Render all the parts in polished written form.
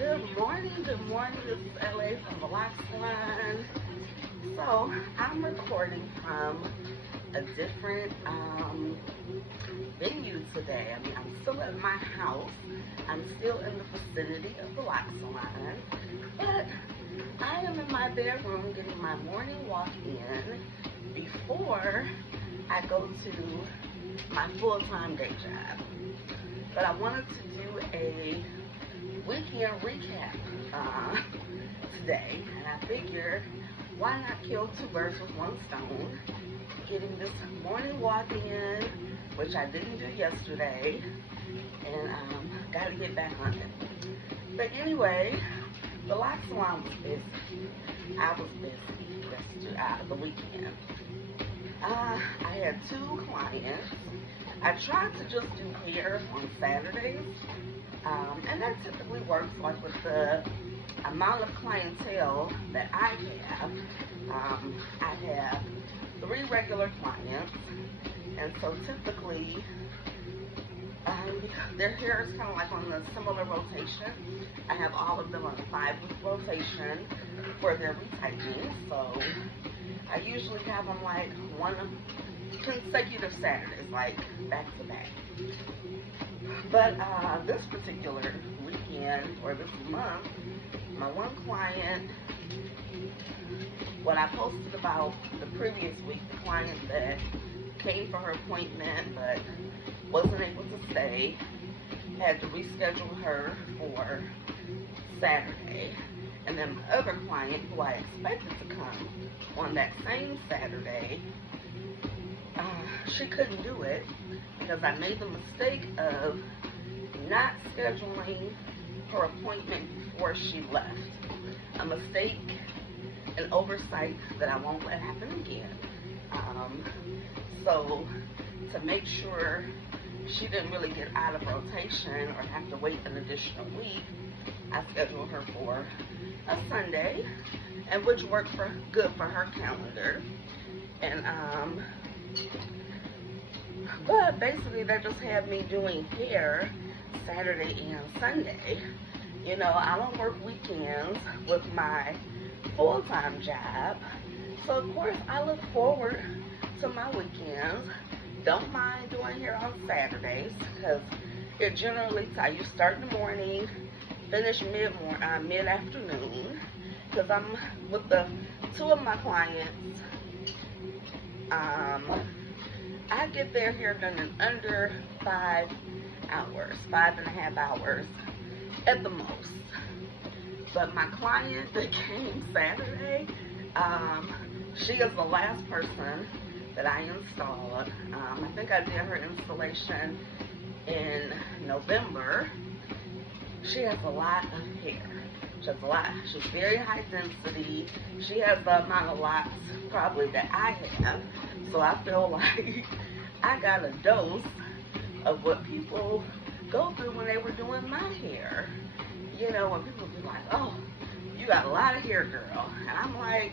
Good morning, good morning. This is LA from the Salon. So I'm recording from a different venue today. I'm still at my house. I'm still in the vicinity of the Salon, but I am in my bedroom getting my morning walk in before I go to my full-time day job. But I wanted to do a weekend recap today, and I figured why not kill two birds with one stone, getting this morning walk in, which I didn't do yesterday, and got to get back on it. But anyway, the Salon was busy. I was busy the weekend. I had two clients. I tried to just do hair on Saturdays, and that typically works, like with the amount of clientele that I have. I have 3 regular clients, and so typically their hair is kind of like on the similar rotation. I have all of them on a 5-week rotation for their retightening, so I usually have them like one consecutive Saturdays, like back to back. But this particular weekend or this month, my one client, what I posted about the previous week, the client that came for her appointment but wasn't able to stay, had to reschedule her for Saturday. And then my other client, who I expected to come on that same Saturday, she couldn't do it because I made the mistake of not scheduling her appointment before she left. A mistake, an oversight that I won't let happen again. So to make sure she didn't really get out of rotation or have to wait an additional week, I scheduled her for a Sunday, and which worked good for her calendar. And but basically that just had me doing hair Saturday and Sunday. You know, I don't work weekends with my full-time job, so of course I look forward to my weekends. Don't mind doing hair on Saturdays because it generally you start in the morning, finish mid-afternoon, because I'm with the 2 of my clients. I get their hair done in under 5 hours, 5.5 hours at the most. But my client that came Saturday, she is the last person that I installed. I think I did her installation in November. She has a lot of hair. She has a lot. She's very high density. She has the amount of locks probably that I have. So I feel like I got a dose of what people go through when they were doing my hair. You know, when people be like, oh, you got a lot of hair, girl. And I'm like,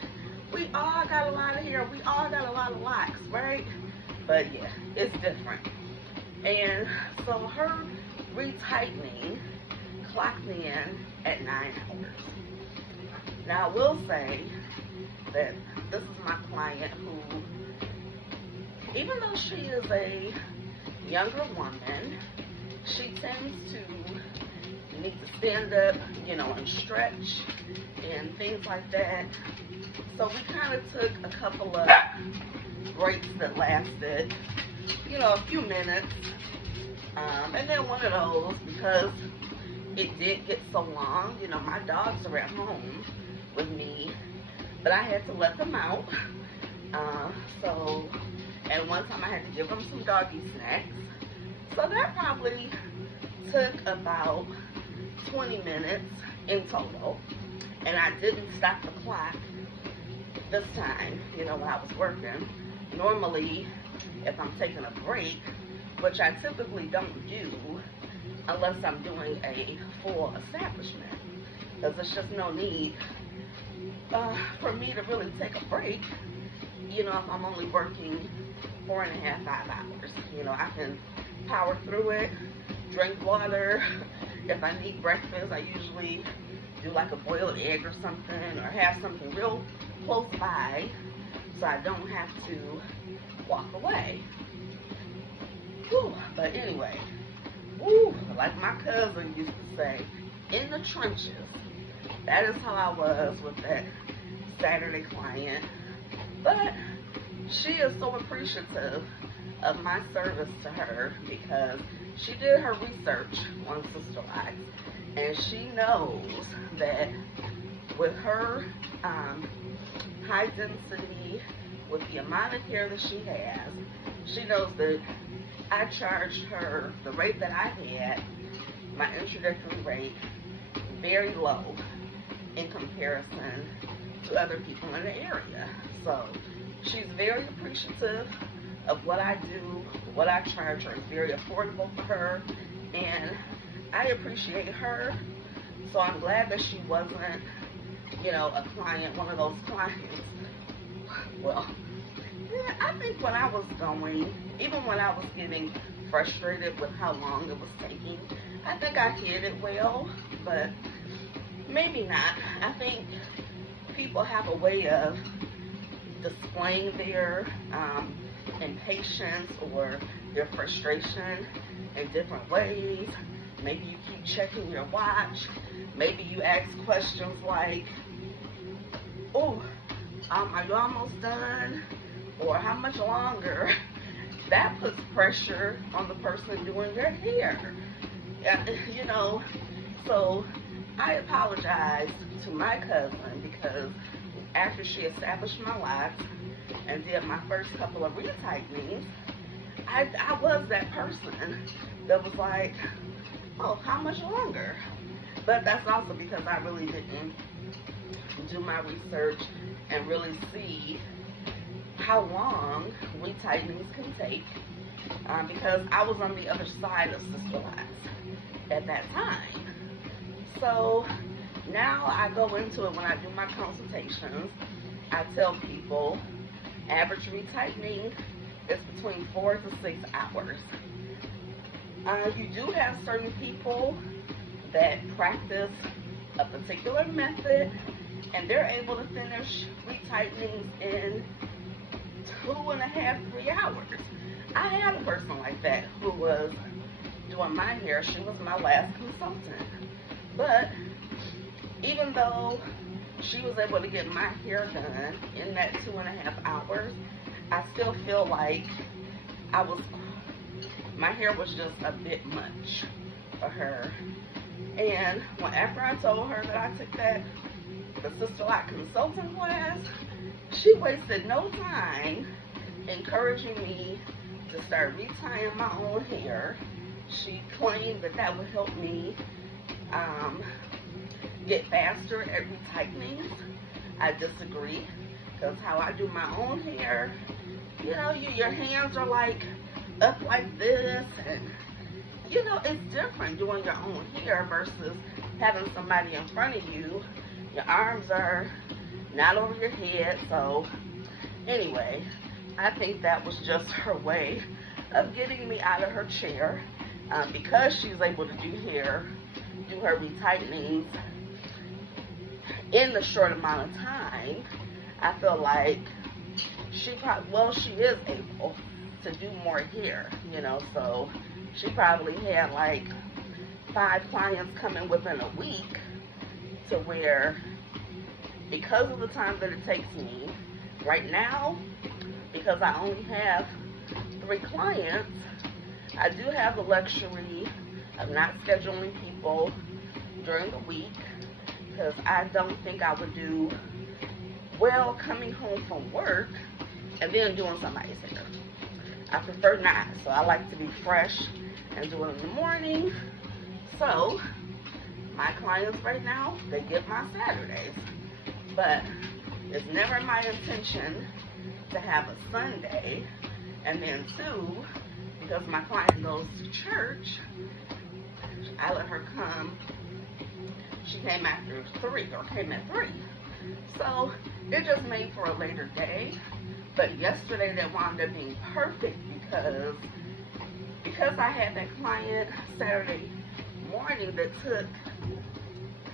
we all got a lot of hair. We all got a lot of locks, right? But yeah, it's different. And so her retightening clocked me in at 9 hours. Now I will say that this is my client who, even though she is a younger woman, she tends to need to stand up, you know, and stretch and things like that. So we kind of took a couple of breaks that lasted, you know, a few minutes. And then one of those, because it did get so long, you know, my dogs are at home with me, but I had to let them out. And one time I had to give them some doggy snacks. So that probably took about 20 minutes in total. And I didn't stop the clock this time, you know, when I was working. Normally, if I'm taking a break, which I typically don't do unless I'm doing a full establishment, because there's just no need for me to really take a break, you know, if I'm only working 4.5, 5 hours. You know, I can power through it, drink water, If I need breakfast, I usually do like a boiled egg or something, or have something real close by so I don't have to walk away. Whew. But anyway, woo, like my cousin used to say, in the trenches. That is how I was with that Saturday client. But she is so appreciative of my service to her because she did her research on Sister Locks, and she knows that with her high density, with the amount of hair that she has, she knows that I charged her the rate that I had, my introductory rate, very low in comparison to other people in the area. So she's very appreciative of what I do, what I charge her is very affordable for her, and I appreciate her. So I'm glad that she wasn't, you know, a client, one of those clients. Well, yeah, I think when I was going, even when I was getting frustrated with how long it was taking, I think I hid it well, but maybe not. I think people have a way of displaying their impatience or their frustration in different ways. Maybe you keep checking your watch. Maybe you ask questions like, oh, are you almost done? Or how much longer? That puts pressure on the person doing your hair. You know, so I apologize to my cousin because after she established my locks and did my first couple of retightenings, I was that person that was like, oh, how much longer? But that's also because I really didn't do my research and really see how long retightenings can take, because I was on the other side of Sister Locks at that time. So now I go into it when I do my consultations. I tell people average retightening is between 4 to 6 hours. You do have certain people that practice a particular method and they're able to finish retightenings in 2.5, 3 hours. I had a person like that who was doing my hair. She was my last consultant. But even though she was able to get my hair done in that 2.5 hours, I still feel like my hair was just a bit much for her. And after I told her that I took the Sister Lock consulting class, she wasted no time encouraging me to start retying my own hair. She claimed that that would help me get faster at retightening. I disagree, because how I do my own hair, you know, your hands are like up like this, and you know, it's different doing your own hair versus having somebody in front of you. Your arms are not over your head. So anyway, I think that was just her way of getting me out of her chair, because she's able to do her retightenings in the short amount of time. I feel like she is able to do more hair, you know, so she probably had like 5 clients coming within a week, to where, because of the time that it takes me right now, because I only have 3 clients, I do have the luxury of not scheduling people during the week, because I don't think I would do well coming home from work and then doing somebody's hair. I prefer not. So I like to be fresh and do it in the morning. So my clients right now, they get my Saturdays. But it's never my intention to have a Sunday. And then 2, because my client goes to church, I let her come. She came after 3, or came at 3. So it just made for a later day. But yesterday that wound up being perfect because I had that client Saturday morning that took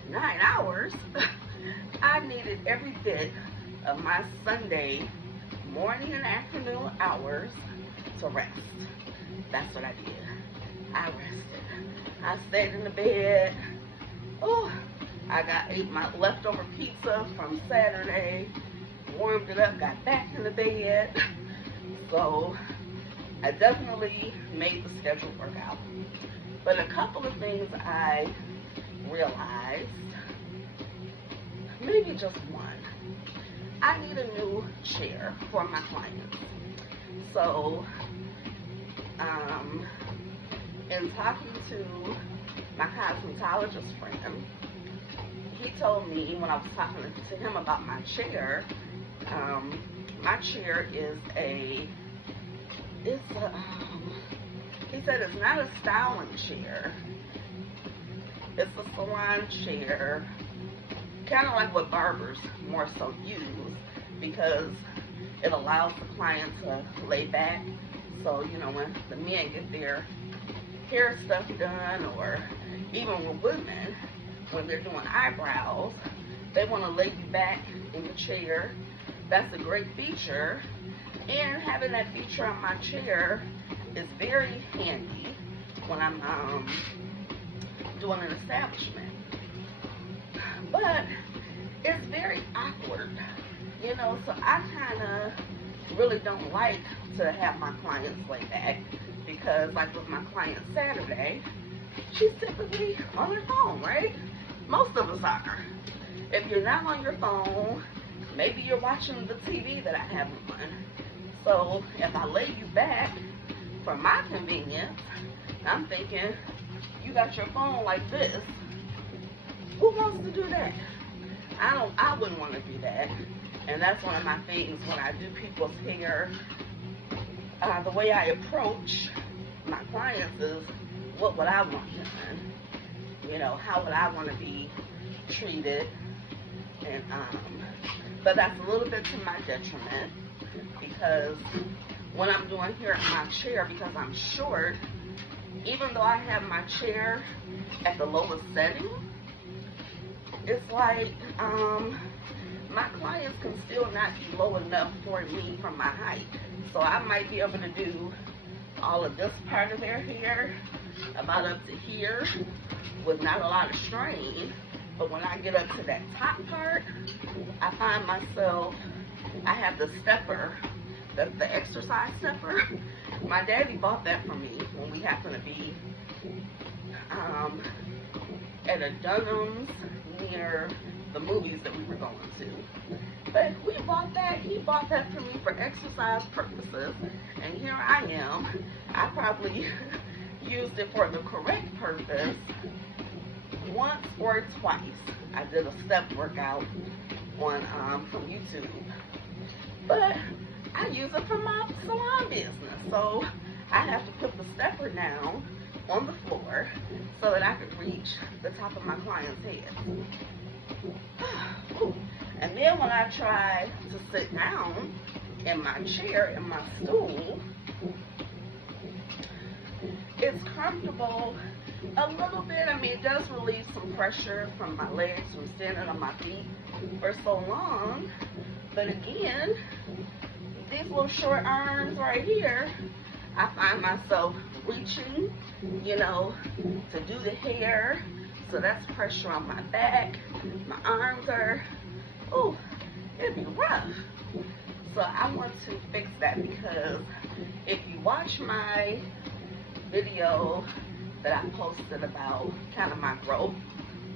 9 hours, I needed every bit of my Sunday morning and afternoon hours to rest. That's what I did. I rested. I stayed in the bed. Oh, ate my leftover pizza from Saturday, warmed it up, got back in the bed. So I definitely made the schedule work out. But a couple of things I realized, maybe just one. I need a new chair for my clients. So, in talking to my cosmetologist friend, he told me when I was talking to him about my chair is he said it's not a styling chair. It's a salon chair, kind of like what barbers more so use, because it allows the client to lay back. So, you know, when the men get their hair stuff done, or even with women, when they're doing eyebrows, they want to lay you back in the chair. That's a great feature. And having that feature on my chair is very handy when I'm doing an establishment. But it's very awkward, you know, so I kind of really don't like to have my clients lay back, because like with my client Saturday, she's typically on her phone, right? Most of us are. If you're not on your phone, maybe you're watching the TV that I have on. So if I lay you back for my convenience, I'm thinking, you got your phone like this. Who wants to do that? I wouldn't want to do that. And that's one of my things when I do people's hair. The way I approach my clients is, what would I want done? You know, how would I want to be treated? And but that's a little bit to my detriment, because when I'm doing hair in my chair, because I'm short, even though I have my chair at the lowest setting, it's like my clients can still not be low enough for me from my height. So I might be able to do all of this part of their hair about up to here with not a lot of strain. But when I get up to that top part, I find myself, I have the stepper, the exercise stepper. My daddy bought that for me when we happened to be at a Dunham's near the movies that we were going to. But we bought that, he bought that for me for exercise purposes, and here I am. I probably used it for the correct purpose once or twice. I did a step workout on from YouTube, but I use it for my salon business, so I have to put the stepper down on the floor so that I could reach the top of my client's head. And then when I try to sit down in my chair, in my stool, it's comfortable a little bit. I mean, it does relieve some pressure from my legs from standing on my feet for so long. But again, these little short arms right here, I find myself reaching, you know, to do the hair. So that's pressure on my back. My arms are, oh, it'd be rough. So I want to fix that, because if you watch my video that I posted about kind of my growth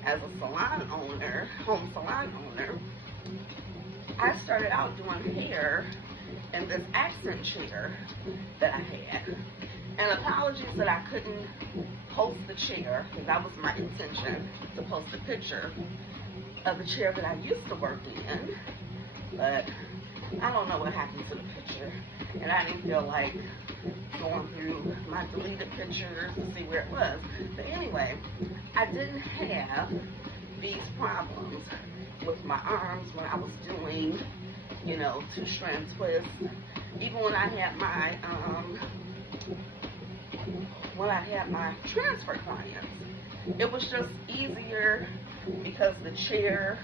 as a salon owner, home salon owner, I started out doing hair in this accent chair that I had. And apologies that I couldn't post the chair, because that was my intention, to post a picture of the chair that I used to work in. But I don't know what happened to the picture, and I didn't feel like going through my deleted pictures to see where it was. But anyway, I didn't have these problems with my arms when I was doing, you know, two-strand twists. Even when I had my transfer clients, it was just easier because the chair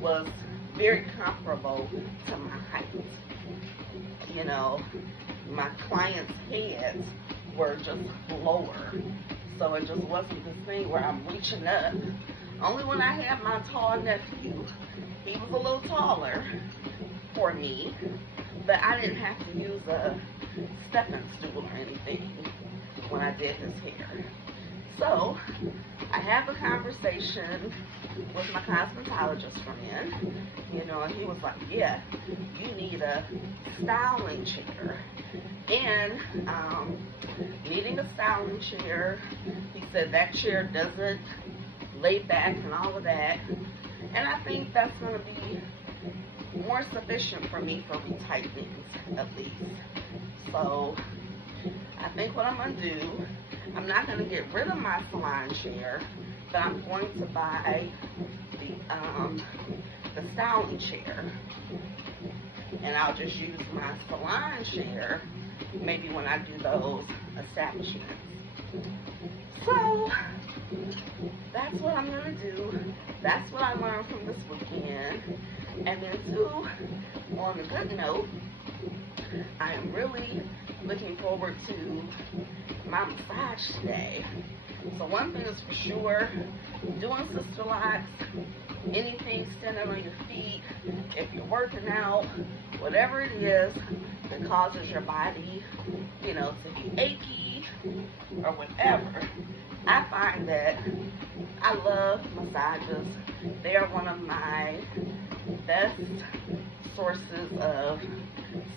was very comparable to my height. You know, my clients' heads were just lower, so it just wasn't this thing where I'm reaching up. Only when I had my tall nephew, he was a little taller for me, but I didn't have to use a stepping stool or anything when I did his hair. So I have a conversation with my cosmetologist friend, you know, and he was like, yeah, you need a styling chair. And needing a styling chair, he said that chair doesn't lay back and all of that. And I think that's going to be more sufficient for me for retightings, at least. So I think what I'm going to do, I'm not going to get rid of my salon chair, but I'm going to buy the styling chair, and I'll just use my salon chair maybe when I do those establishments. So that's what I'm going to do. That's what I learned from this weekend. And then too, on a good note, I am really looking forward to my massage today. So one thing is for sure, doing sister locks, anything standing on your feet, if you're working out, whatever it is that causes your body, you know, to be achy or whatever, I find that I love massages. They are one of my best sources of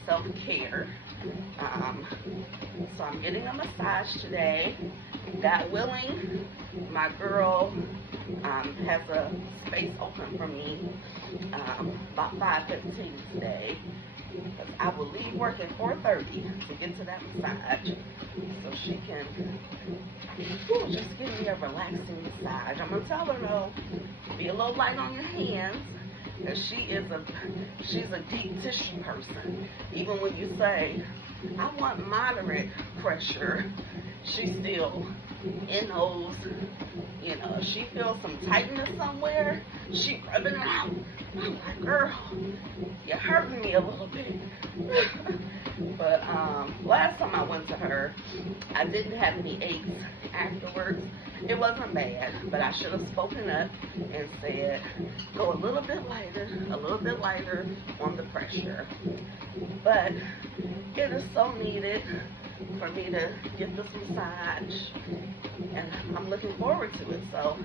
self-care. So I'm getting a massage today. God willing, my girl has a space open for me about 5:15 today, because I will leave work at 4:30 to get to that massage, so she can just give me a relaxing massage. I'm gonna tell her though, be a little light on your hands, because she's a deep tissue person. Even when you say, I want moderate pressure, she's still in those, you know, if she feels some tightness somewhere, she rubbing it out. I'm like, girl, you're hurting me a little bit. But last time I went to her, I didn't have any aches afterwards. It wasn't bad, but I should have spoken up and said, go a little bit lighter on the pressure. But it is so needed for me to get this massage, and I'm looking forward to it. So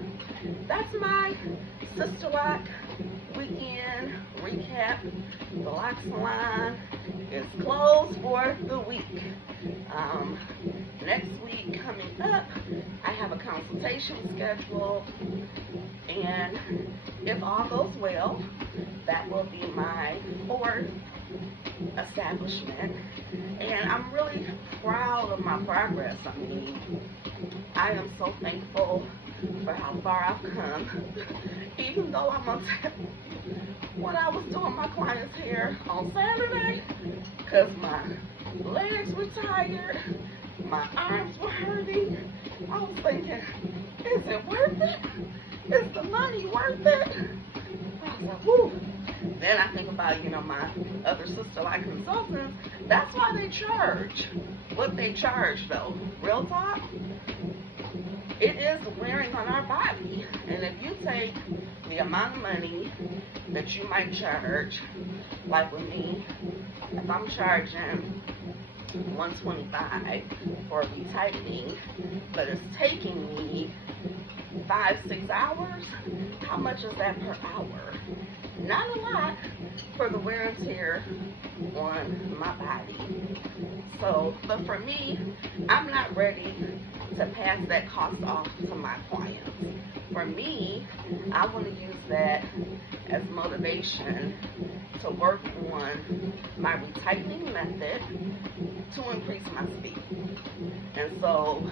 that's my Sister Lock weekend recap. The Lock Salon is closed for the week. Next week coming up, I have a consultation scheduled, and if all goes well, that will be my 4th establishment, and I'm really proud of my progress. I mean, I am so thankful for how far I've come. Even though I'm gonna tell you, when I was doing my client's hair on Saturday, because my legs were tired, my arms were hurting, I was thinking, is it worth it? Is the money worth it? I was like, whoo. Then I think about, you know, my other sister-like consultants. That's why they charge what they charge, though. Real talk, it is wearing on our body. And if you take the amount of money that you might charge, like with me, if I'm charging $125 for retightening, but it's taking me 5-6 hours, how much is that per hour? Not a lot for the wear and tear on my body. So, but for me, I'm not ready to pass that cost off to my clients. For me, I want to use that as motivation to work on my retightening method to increase my speed. And so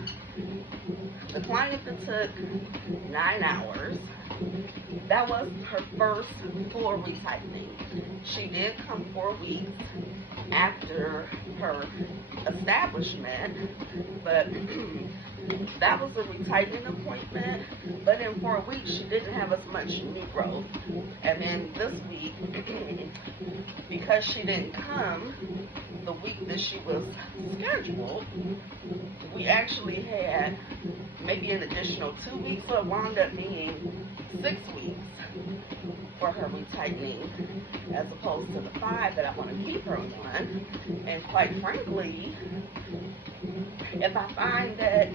the client that took 9 hours, that was her first full retightening. She did come 4 weeks after her establishment, but That was a retightening appointment, but in 4 weeks she didn't have as much new growth. And then this week, because she didn't come the week that she was scheduled, we actually had maybe an additional 2 weeks, so it wound up being 6 weeks for her retightening, as opposed to the 5 that I want to keep her on. And quite frankly, if I find that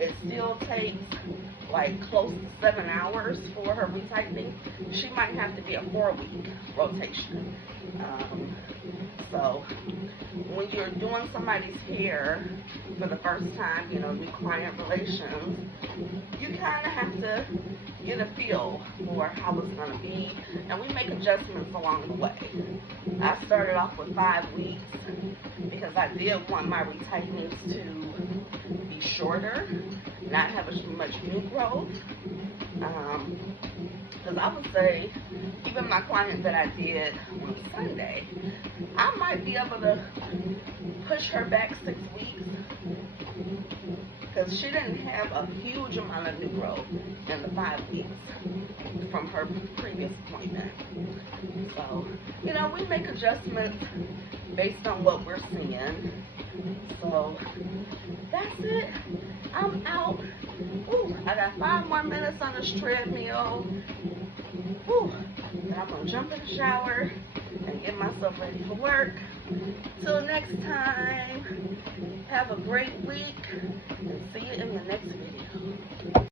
it still takes like close to 7 hours for her retightening, she might have to be a 4-week rotation. So when you're doing somebody's hair for the first time, you know, new client relations, you kind of have to get a feel for how it's going to be, and we make adjustments along the way. I started off with 5 weeks because I did want my retightenings to be shorter, not have as much new growth. Because I would say, even my client that I did on Sunday, I might be able to push her back 6 weeks, because she didn't have a huge amount of new growth in the 5 weeks from her previous appointment. So, you know, we make adjustments based on what we're seeing. So, that's it. I'm out. Ooh, I got 5 more minutes on this treadmill. Ooh, and I'm going to jump in the shower and get myself ready for work. Till next time, have a great week, and see you in the next video.